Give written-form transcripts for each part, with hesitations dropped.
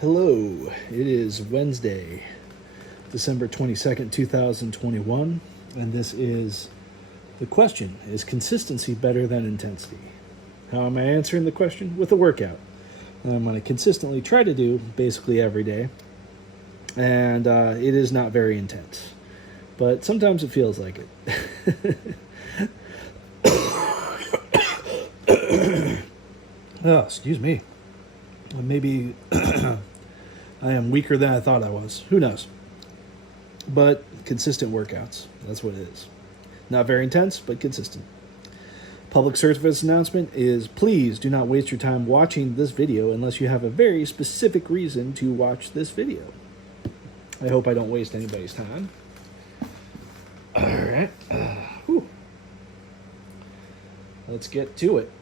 Hello, it is Wednesday, December 22nd, 2021, and this is the question: is consistency better than intensity? How am I answering the question? With a workout that I'm going to consistently try to do basically every day, and it is not very intense, but sometimes it feels like it. Oh, excuse me. Maybe I am weaker than I thought I was. Who knows? But consistent workouts. That's what it is. Not very intense, but consistent. Public service announcement is please do not waste your time watching this video unless you have a very specific reason to watch this video. I hope I don't waste anybody's time. All right. Let's get to it.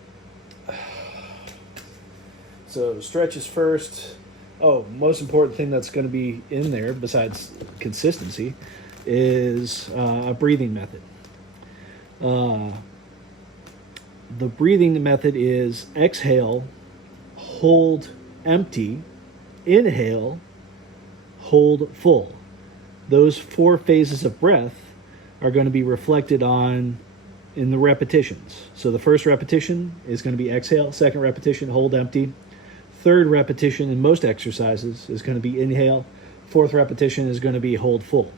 So stretches first. Oh, most important thing that's going to be in there besides consistency is a breathing method. The breathing method is exhale, hold empty, inhale, hold full. Those 4 phases of breath are going to be reflected on in the repetitions. So the first repetition is going to be exhale, second repetition, hold empty. Third repetition in most exercises is going to be inhale. Fourth repetition is going to be hold full.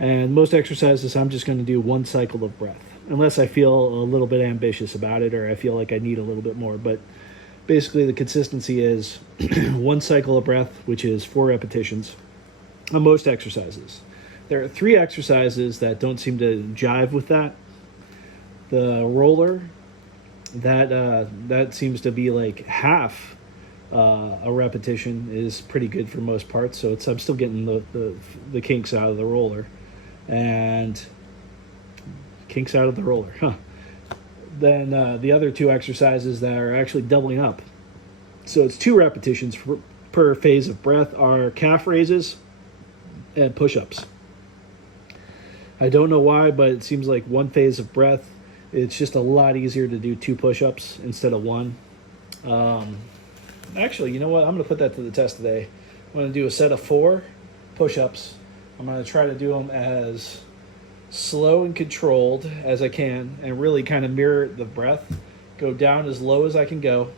And most exercises, I'm just going to do 1 cycle of breath, unless I feel a little bit ambitious about it or I feel like I need a little bit more. But basically the consistency is 1 cycle of breath, which is 4 repetitions on most exercises. There are 3 exercises that don't seem to jive with that. The roller, that seems to be like half a repetition is pretty good for most parts. So I'm still getting the kinks out of the roller, and kinks out of the roller. Then the other 2 exercises that are actually doubling up. So it's 2 repetitions per phase of breath are calf raises and push-ups. I don't know why, but it seems like 1 phase of breath, it's just a lot easier to do 2 push-ups instead of 1. Actually, you know what? I'm going to put that to the test today. I'm going to do a set of 4 push-ups. I'm going to try to do them as slow and controlled as I can and really kind of mirror the breath. Go down as low as I can go.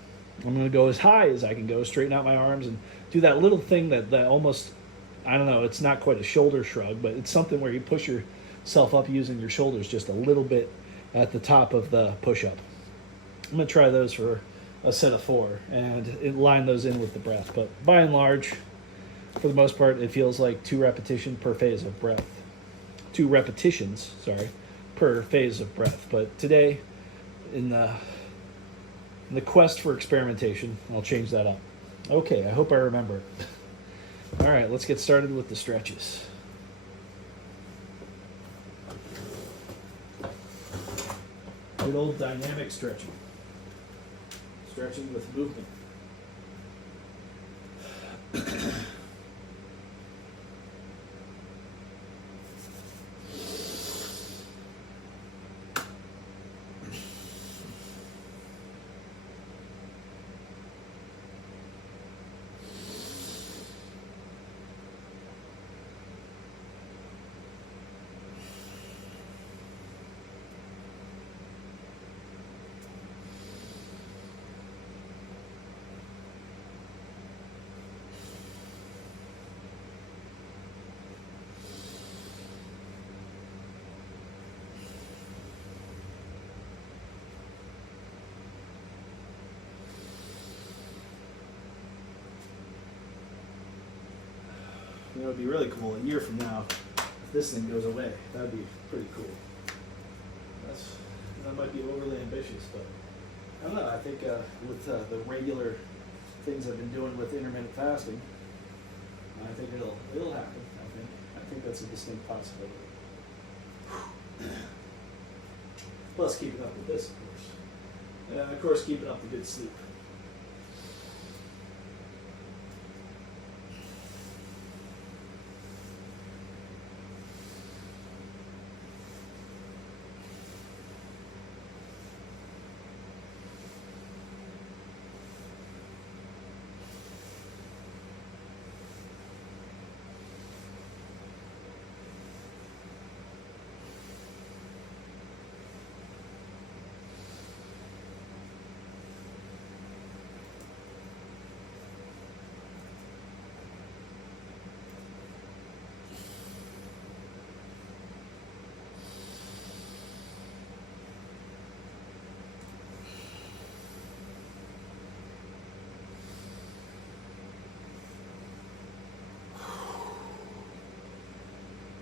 I'm going to go as high as I can go, straighten out my arms, and do that little thing that almost, I don't know, it's not quite a shoulder shrug, but it's something where you push yourself up using your shoulders just a little bit at the top of the push-up. I'm going to try those for a set of 4 and line those in with the breath. But by and large, for the most part, it feels like 2 repetitions per phase of breath. 2 repetitions, per phase of breath. But today, in the quest for experimentation, I'll change that up. Okay, I hope I remember it. All right, let's get started with the stretches. Good old dynamic stretching. Stretching with movement. You know, it'd be really cool a year from now if this thing goes away. That'd be pretty cool. That might be overly ambitious, but I don't know. I think with the regular things I've been doing with intermittent fasting, I think it'll happen. I think that's a distinct possibility. Plus, keeping up with this, of course, and of course, keeping up the good sleep.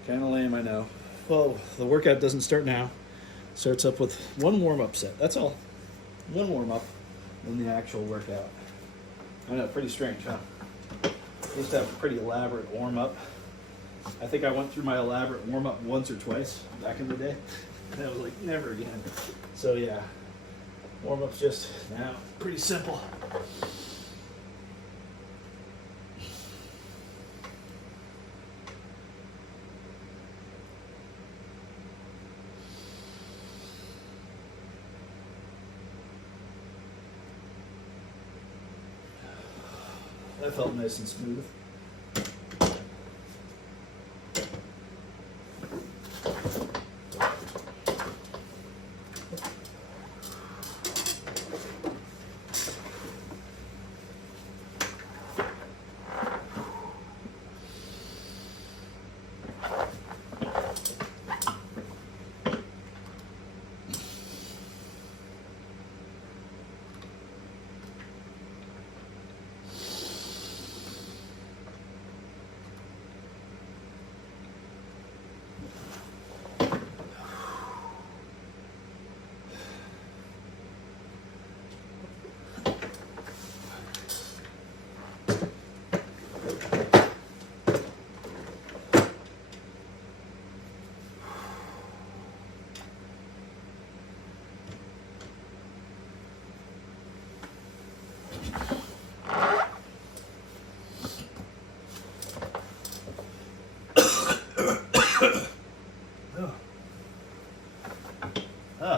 Kind of lame, I know. Well, the workout doesn't start now. Starts up with one warm-up set. That's all. One warm-up, then the actual workout. I know, pretty strange, huh? I used to have a pretty elaborate warm-up. I think I went through my elaborate warm-up once or twice back in the day. And I was like, never again. So yeah, warm-up's just now pretty simple. That felt nice and smooth.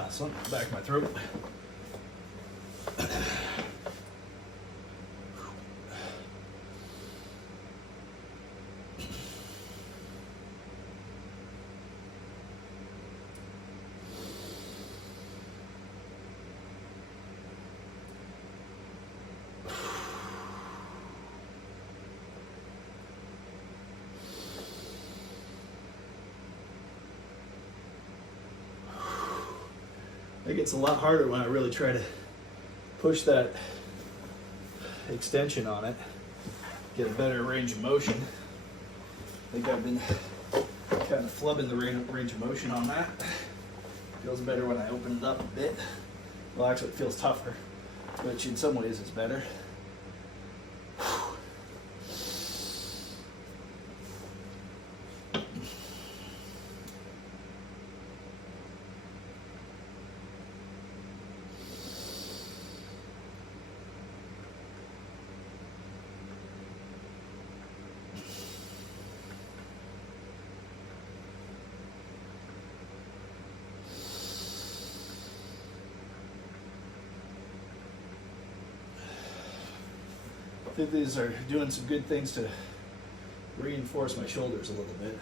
Something in the back of my throat. It gets a lot harder when I really try to push that extension on it, get a better range of motion. I think I've been kind of flubbing the range of motion on that. Feels better when I open it up a bit. Well, actually it feels tougher, which in some ways is better. I think these are doing some good things to reinforce my shoulders a little bit.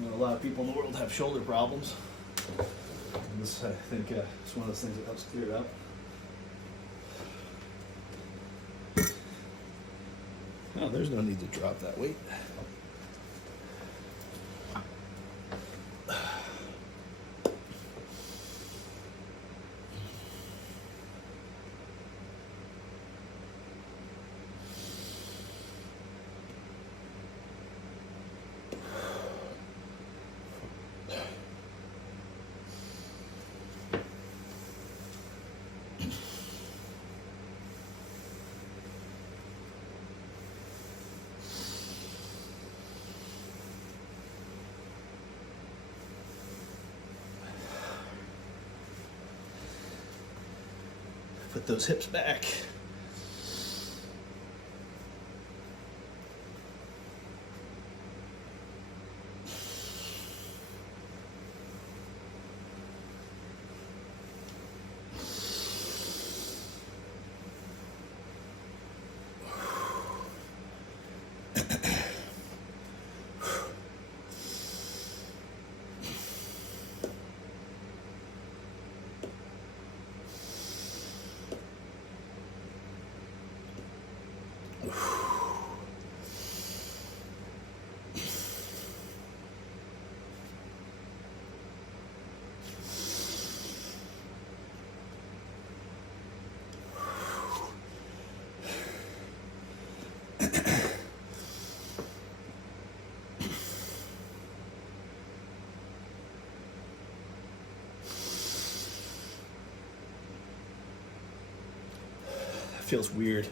You know, a lot of people in the world have shoulder problems. And this, I think, is one of those things that helps clear it up. Oh, there's no need to drop that weight. Put those hips back. feels weird.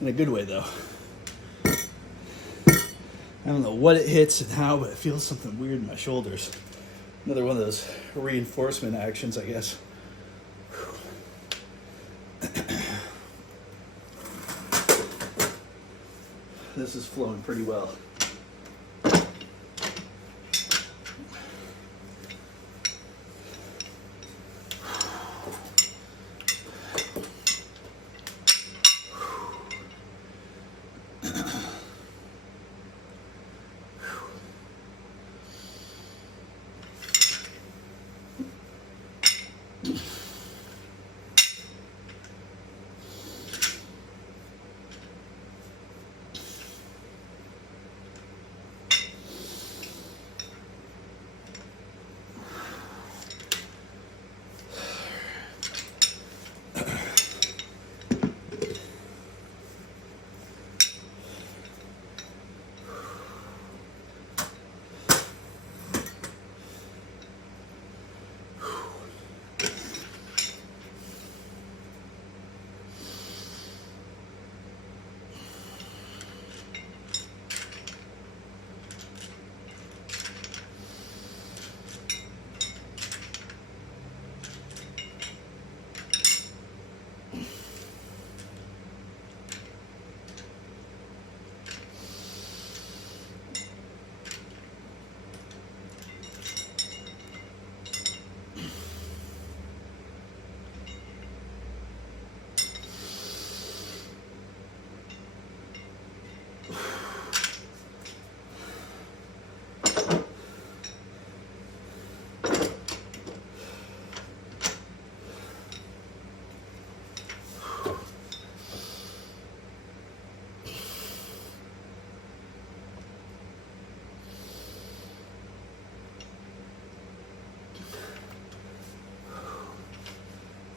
In a good way, though. I don't know what it hits and how, but it feels something weird in my shoulders. Another one of those reinforcement actions, I guess. This is flowing pretty well.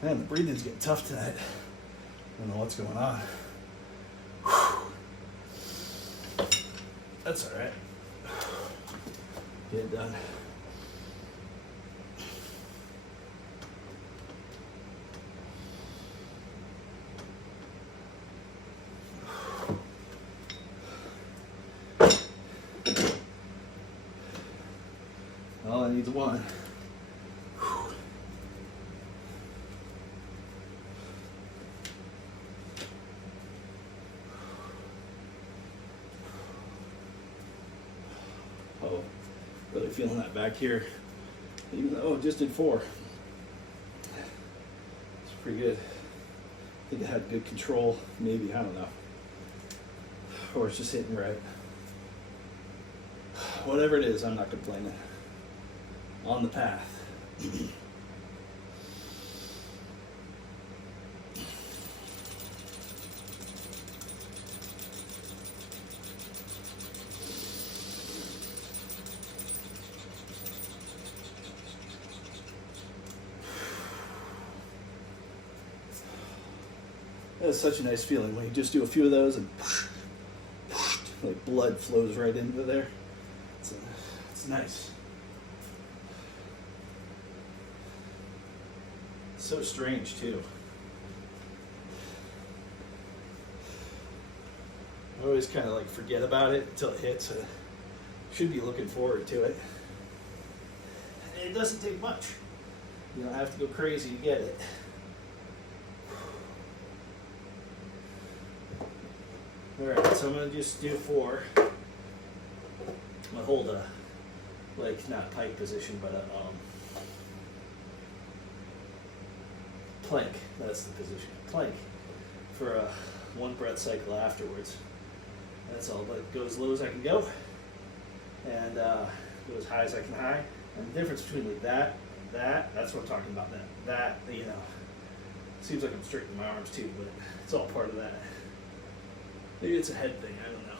Man, the breathing's getting tough tonight. I don't know what's going on. That's all right. Get it done. All I need is one. Oh, really feeling that back here. Even though it just did 4. It's pretty good. I think I had good control, maybe, I don't know. Or it's just hitting right. Whatever it is, I'm not complaining. On the path. That's such a nice feeling when you just do a few of those and like blood flows right into there. It's nice. It's so strange too. I always kind of like forget about it until it hits. Should be looking forward to it. And it doesn't take much. You don't have to go crazy to get it. Alright, so I'm going to just do 4. I'm going to hold a, like, not pike position, but a plank. That's the position. Plank for a 1 breath cycle afterwards. That's all, but go as low as I can go and go as high as I can high. And the difference between like that's what I'm talking about. That, you know, seems like I'm straightening my arms too, but it's all part of that. Maybe it's a head thing, I don't know.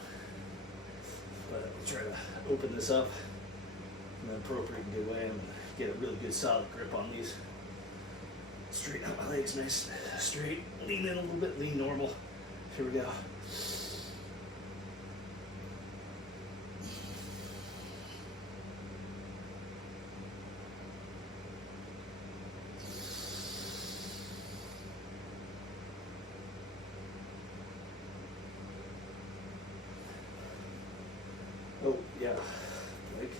But I'll try to open this up in an appropriate and good way and get a really good solid grip on these. Straighten out my legs nice, straight, lean in a little bit, lean normal. Here we go. Oh, yeah. Like,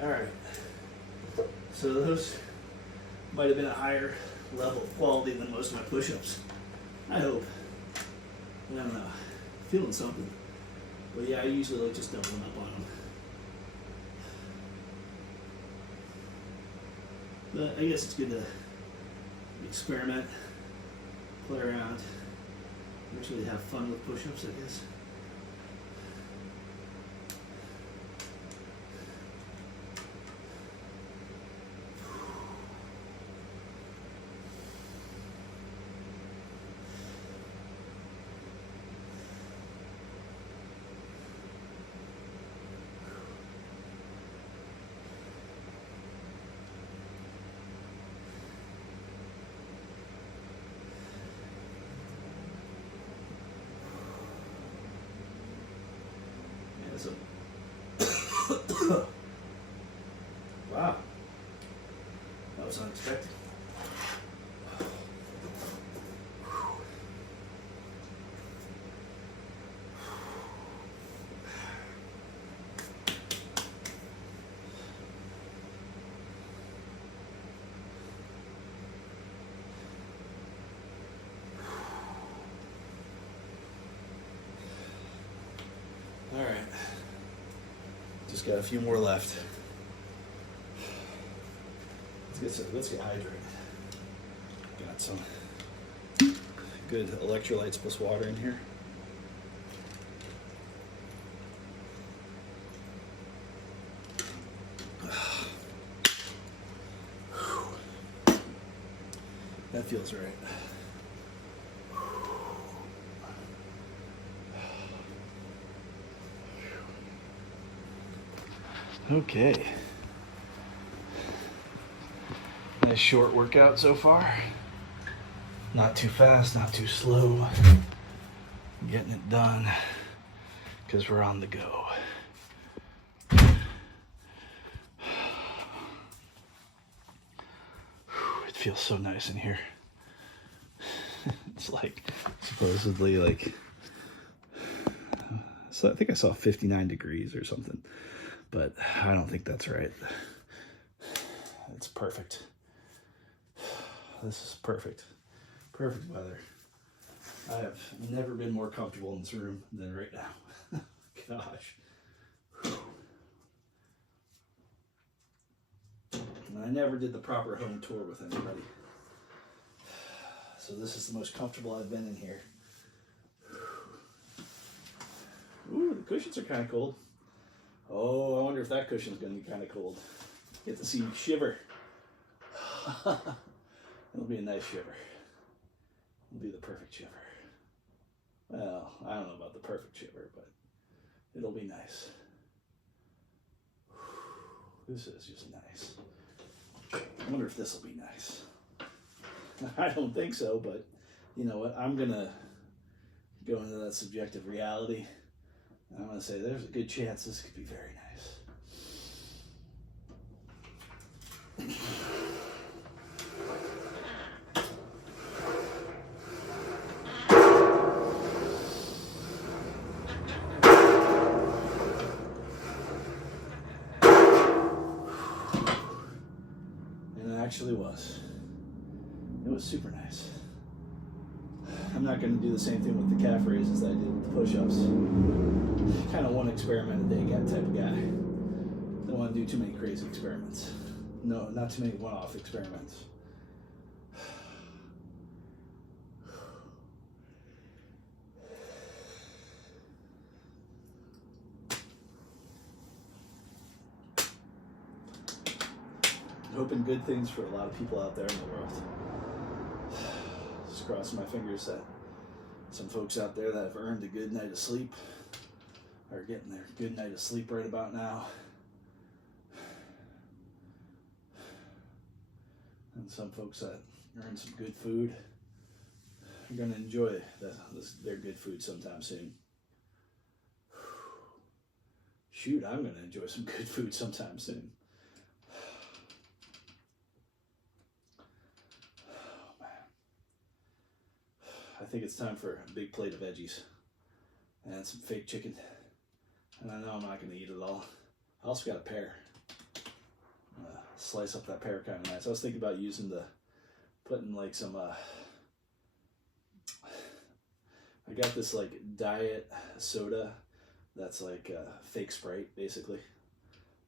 all right. So those might have been a higher level of quality than most of my push-ups. I hope. I don't know. Feeling something. But yeah, I usually like just doubling up on them. But I guess it's good to experiment, play around, actually have fun with push-ups, I guess. Yeah, so wow, that was unexpected. All right, just got a few more left. Let's get hydrated. Got some good electrolytes plus water in here. That feels right. Okay. Nice short workout so far. Not too fast, not too slow. Getting it done because we're on the go. It feels so nice in here. It's like supposedly like, so I think I saw 59 degrees or something, but I don't think that's right. It's perfect. This is perfect. Perfect weather. I have never been more comfortable in this room than right now. Gosh. And I never did the proper home tour with anybody. So this is the most comfortable I've been in here. Ooh, the cushions are kind of cold. Oh, I wonder if that cushion's going to be kind of cold. Get to see you shiver. It'll be a nice shiver. It'll be the perfect shiver. Well, I don't know about the perfect shiver, but it'll be nice. This is just nice. I wonder if this will be nice. I don't think so, but you know what? I'm going to go into that subjective reality. I'm going to say there's a good chance this could be very nice. And it actually was. It was super nice. I'm not going to do the same thing with the calf raises that I did with the push-ups. Kind of one experiment a day type of guy. Don't want to do too many crazy experiments. No, not too many one-off experiments. Hoping good things for a lot of people out there in the world. Just crossing my fingers that some folks out there that have earned a good night of sleep are getting their good night of sleep right about now. And some folks that earn some good food are going to enjoy their good food sometime soon. shoot, I'm going to enjoy some good food sometime soon. Oh, man. I think it's time for a big plate of veggies and some fake chicken. And I know I'm not going to eat it all. I also got a pear. Slice up that pear kind of nice. I was thinking about putting like some, I got this like diet soda that's like fake Sprite basically.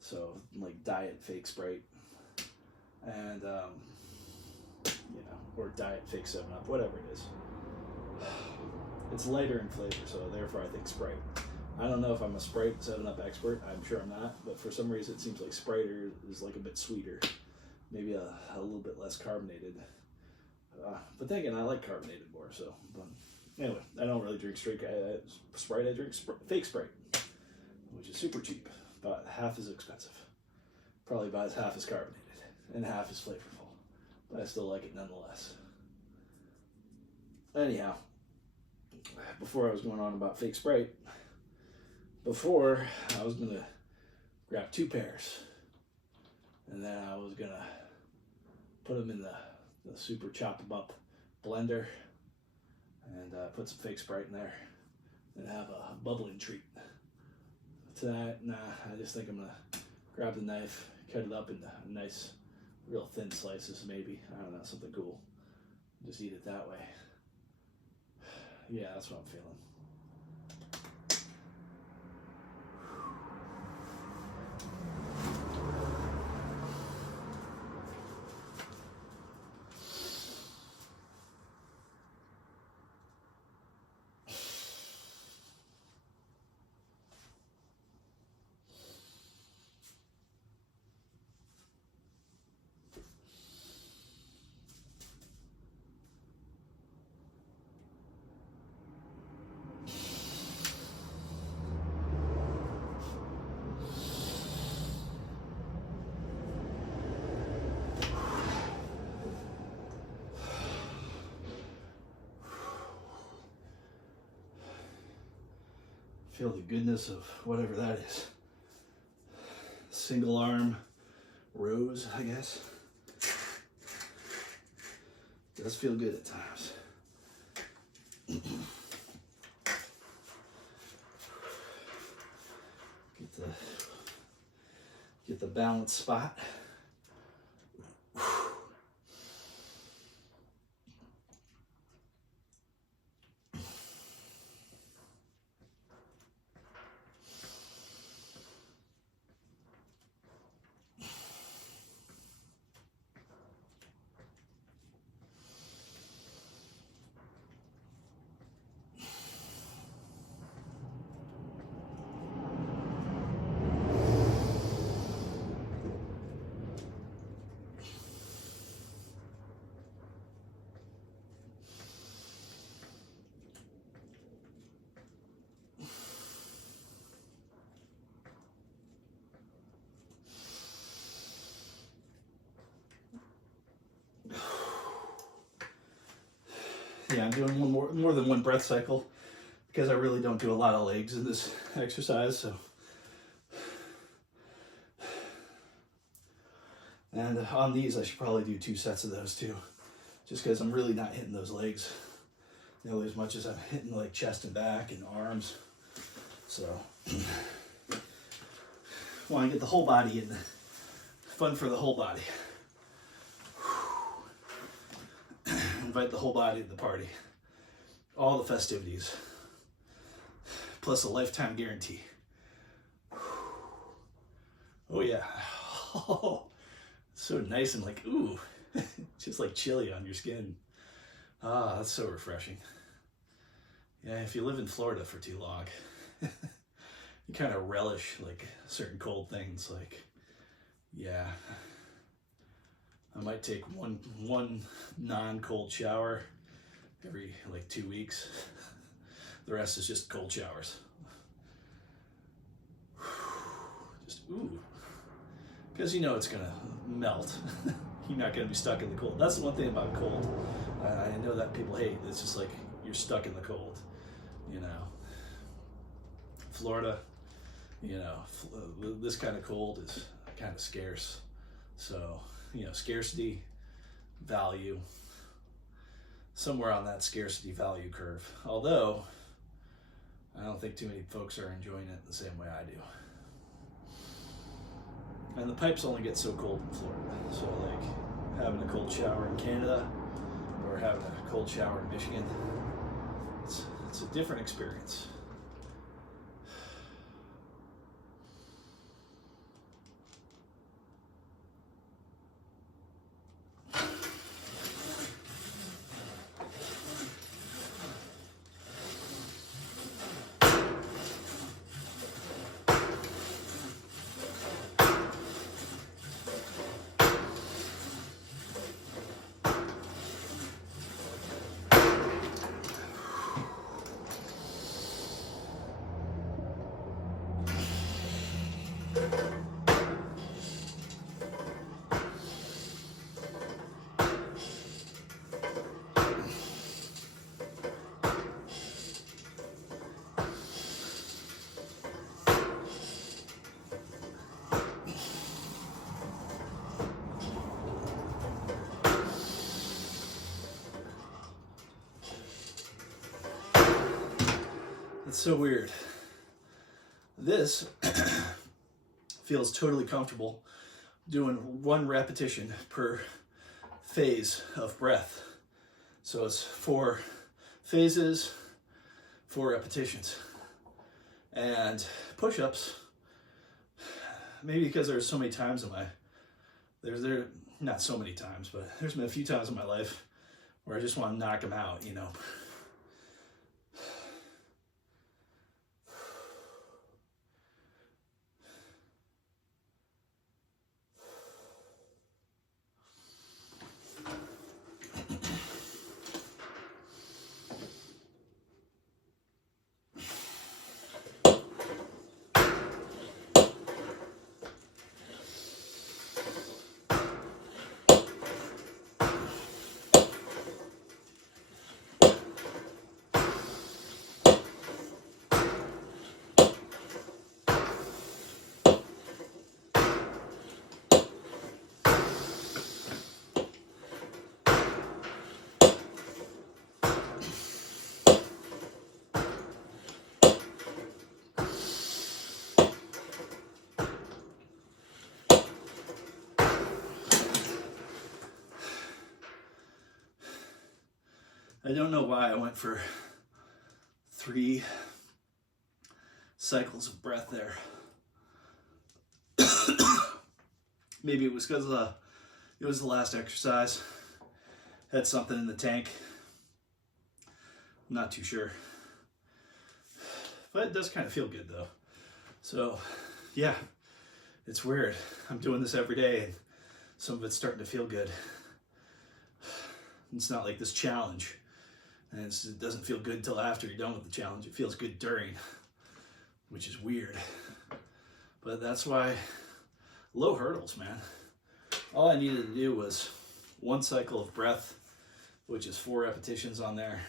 So like diet fake Sprite. And, you know, or diet fake 7-Up, whatever it is. It's lighter in flavor, so therefore I think Sprite. I don't know if I'm a Sprite 7-Up expert. I'm sure I'm not, but for some reason it seems like Sprite is like a bit sweeter, maybe a little bit less carbonated. But then again, I like carbonated more. So, but anyway, I don't really drink straight Sprite. I drink fake Sprite, which is super cheap, about half as expensive. Probably about half as carbonated and half as flavorful, but I still like it nonetheless. Anyhow, before I was going on about fake Sprite. Before, I was going to grab 2 pears, and then I was going to put them in the super chop them up blender, and put some fake Sprite in there, and have a bubbling treat. Tonight, nah, I just think I'm going to grab the knife, cut it up into nice, real thin slices maybe. I don't know, something cool. Just eat it that way. Yeah, that's what I'm feeling. Feel the goodness of whatever that is. Single arm rows, I guess. Does feel good at times. Get the balance spot. Yeah, I'm doing more than one breath cycle because I really don't do a lot of legs in this exercise. So, and on these, I should probably do 2 sets of those too, just because I'm really not hitting those legs nearly as much as I'm hitting like chest and back and arms. So, want to get the whole body in. Fun for the whole body. Invite the whole body to the party. All the festivities. Plus a lifetime guarantee. Oh yeah. Oh, so nice and like, ooh. Just like chili on your skin. Ah, that's so refreshing. Yeah, if you live in Florida for too long, you kind of relish like certain cold things. Like, yeah. I might take one non-cold shower every like 2 weeks. The rest is just cold showers. Just ooh, because you know it's gonna melt. You're not gonna be stuck in the cold. That's the one thing about cold. I know that people hate. It's just like you're stuck in the cold. You know, Florida, you know, this kind of cold is kind of scarce. So, you know, scarcity, value, somewhere on that scarcity value curve. Although, I don't think too many folks are enjoying it the same way I do. And the pipes only get so cold in Florida. So, like, having a cold shower in Canada or having a cold shower in Michigan, it's a different experience. It's so weird. This feels totally comfortable doing 1 repetition per phase of breath. So it's 4 phases, 4 repetitions. And push-ups, maybe because there's so many times in my, there not so many times, but there's been a few times in my life where I just want to knock them out, you know. I don't know why I went for 3 cycles of breath there. Maybe it was because it was the last exercise. Had something in the tank. I'm not too sure. But it does kind of feel good though. So yeah, it's weird. I'm doing this every day and some of it's starting to feel good. It's not like this challenge. And it doesn't feel good till after you're done with the challenge. It feels good during, which is weird. But that's why low hurdles, man. All I needed to do was 1 cycle of breath, which is 4 repetitions on there.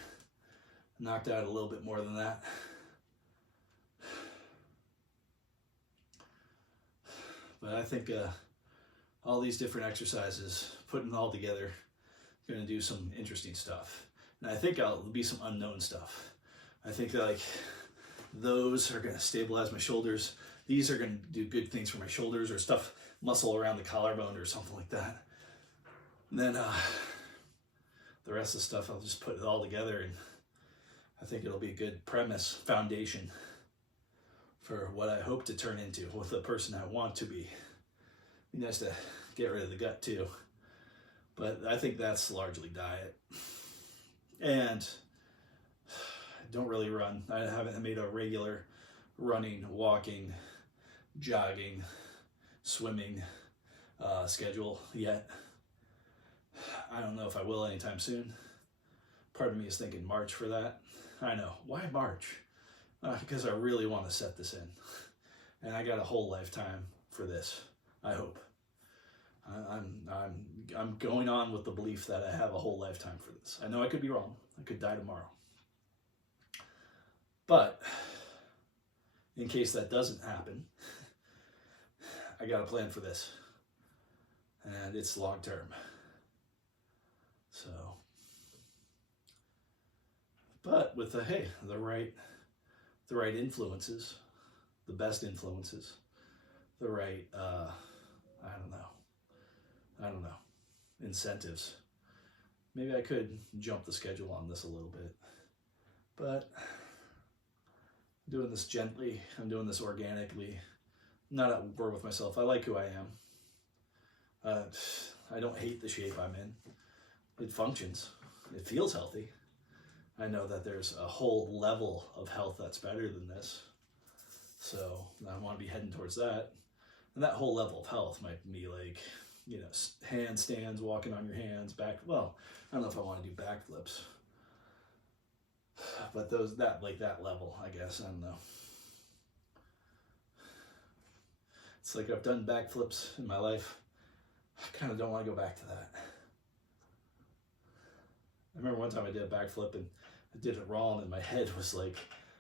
Knocked out a little bit more than that. But I think all these different exercises, putting them all together, going to do some interesting stuff. And I think I'll be some unknown stuff. I think like those are going to stabilize my shoulders. These are going to do good things for my shoulders or stuff, muscle around the collarbone or something like that. And then the rest of the stuff, I'll just put it all together and I think it'll be a good premise, foundation for what I hope to turn into with the person I want to be. It'd be nice to get rid of the gut too. But I think that's largely diet. And I don't really run. I haven't made a regular running, walking, jogging, swimming schedule yet. I don't know if I will anytime soon. Part of me is thinking March for that. I know. Why March? Because I really want to set this in. And I got a whole lifetime for this, I hope. I'm going on with the belief that I have a whole lifetime for this. I know I could be wrong. I could die tomorrow. But in case that doesn't happen, I got a plan for this, and it's long term. So, but with the right influences, the best influences, the right I don't know, incentives, maybe I could jump the schedule on this a little bit. But I'm doing this gently, I'm doing this organically, I'm not at war with myself. I like who I am. I don't hate the shape I'm in. It functions. It feels healthy. I know that there's a whole level of health that's better than this. So I want to be heading towards that. And that whole level of health might be like, you know, handstands, walking on your hands, well, I don't know if I want to do backflips. But that level, I guess, I don't know. It's like I've done backflips in my life. I kind of don't want to go back to that. I remember one time I did a backflip and I did it wrong, and my head was like,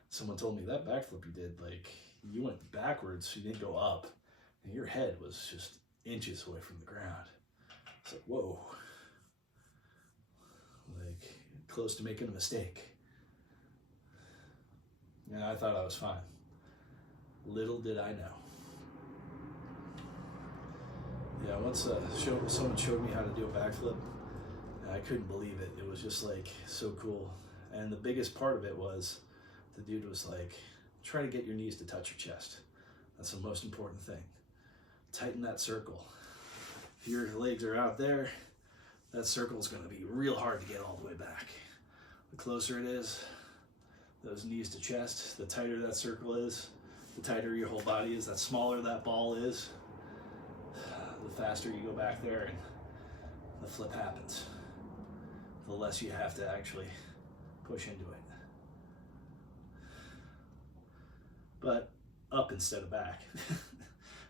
someone told me that backflip you did, like, you went backwards, you didn't go up, and your head was just inches away from the ground. It's like, whoa. Like, close to making a mistake. And I thought I was fine. Little did I know. Yeah, once someone showed me how to do a backflip, and I couldn't believe it. It was just like so cool. And the biggest part of it was the dude was like, try to get your knees to touch your chest. That's the most important thing. Tighten that circle. If your legs are out there, that circle is going to be real hard to get all the way back. The closer it is, those knees to chest, the tighter that circle is, the tighter your whole body is, the smaller that ball is, the faster you go back there and the flip happens. The less you have to actually push into it. But up instead of back.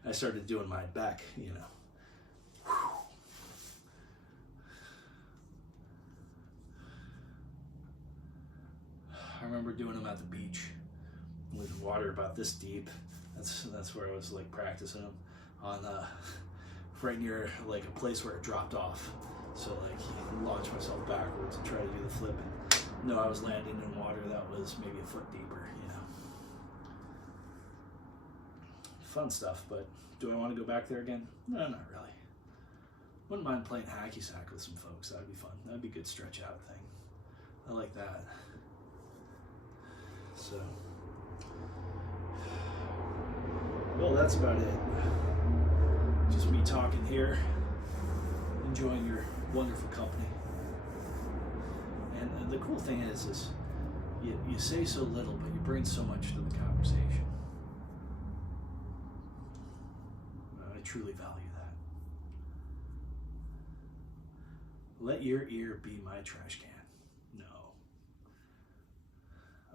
I started doing my back, you know. I remember doing them at the beach with water about this deep. That's where I was like practicing them on right near like a place where it dropped off. So like launch myself backwards and try to do the flip. And no, I was landing in water that was maybe a foot deeper, you know. Fun stuff, but do I want to go back there again? No, not really. Wouldn't mind playing hacky sack with some folks. That'd be fun. That'd be a good stretch out thing. I like that. So, well, that's about it. Just me talking here, enjoying your wonderful company. And the cool thing is you say so little, but you bring so much to the conversation. I truly value that. Let your ear be my trash can. No.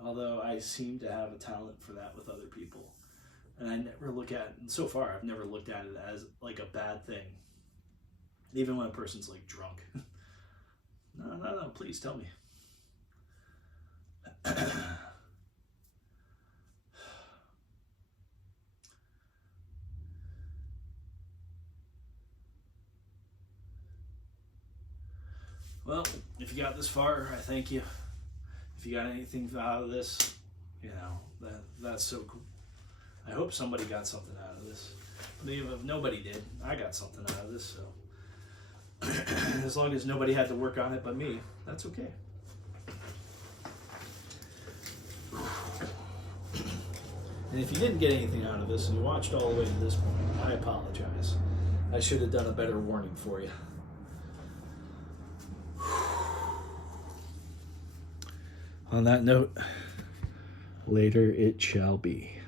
Although I seem to have a talent for that with other people. And I never look at, and so far I've never looked at it as like a bad thing. Even when a person's like drunk. No, please tell me. Well, if you got this far, I thank you. If you got anything out of this, you know, that's so cool. I hope somebody got something out of this. But even if nobody did, I got something out of this, so. As long as nobody had to work on it but me, that's okay. And if you didn't get anything out of this and you watched all the way to this point, I apologize. I should have done a better warning for you. On that note, later it shall be.